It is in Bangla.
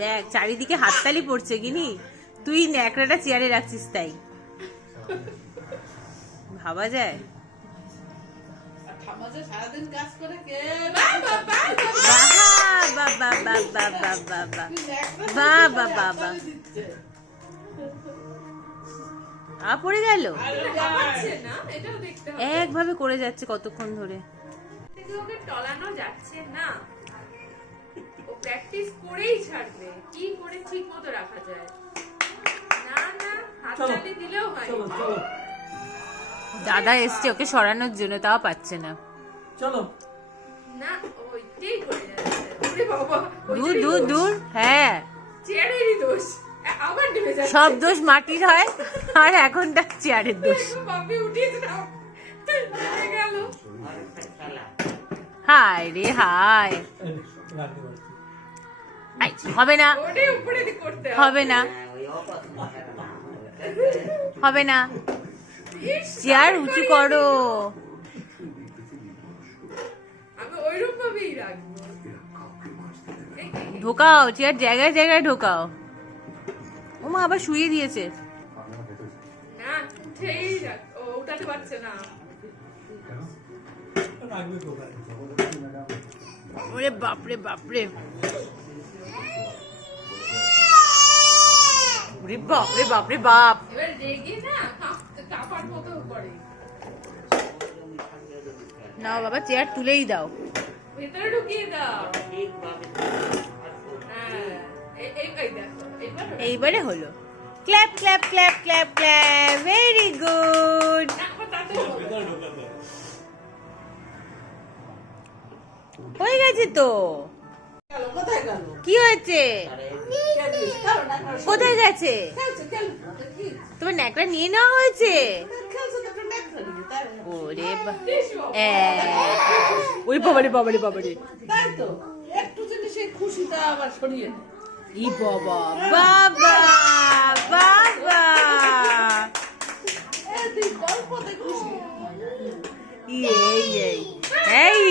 দেখ চারিদিকে হাততালি পড়ছে গিনি, তুই ন্যাকড়াটা চেয়ারে রাখছিস তাই ভাবা যায়। পড়ে গেল একভাবে করে যাচ্ছে কতক্ষণ ধরে, ওকে টলানো যাচ্ছে না, ও প্র্যাকটিস করেই ছাড়বে। কি করে ঠিক মতো রাখা যায়? না না, হাততালি দিলেও হয়। দাদা এসছে ওকে সরানোর জন্য, তাও পাচ্ছে না। চলো না, ওইটাই করে যাচ্ছে। ওরে বাবা, দূর দূর দূর। হ্যাঁ, চেয়ারেরই দোষ। আবার নেমে যাচ্ছে। সব দোষ মাটির হয়, আর এখন তার চেয়ারের দোষ। বাপি উঠিয়ে দাও, নেমে গেল। হায় রে হায়, হবে না ওটাই উপরে দিক করতে হবে না হবে না, চেয়ার উঁচু করো। আমি ওইরকম ভাবেই রাখবো। ঢোকাও, চেয়ার জায়গায় জায়গায় ঢোকাও। ও মা আবার শুয়ে দিয়েছে। না, উঠেই রাখ। ও উঠাতে পারছে না। ওরে বাপরে বাপরে, ওরে বাপরে বাপরে বাপ। এবার রেগে না কাপার মতো করে। নাও বাবা, চেয়ার তুলেই দাও। ভেতরে ঢুকিয়ে দাও। হ্যাঁ, এই দেখো, এইবারে হলো। Clap clap clap clap clap, very good. হয়ে গেছে তো। কি হয়েছে? কোথায় গেছে? তোমার ন্যাকড়া নিয়ে নেওয়া হয়েছে? ওরে ওই বাবারে বাবারে বাবারে, ই বাবা বাবা বাবা, এই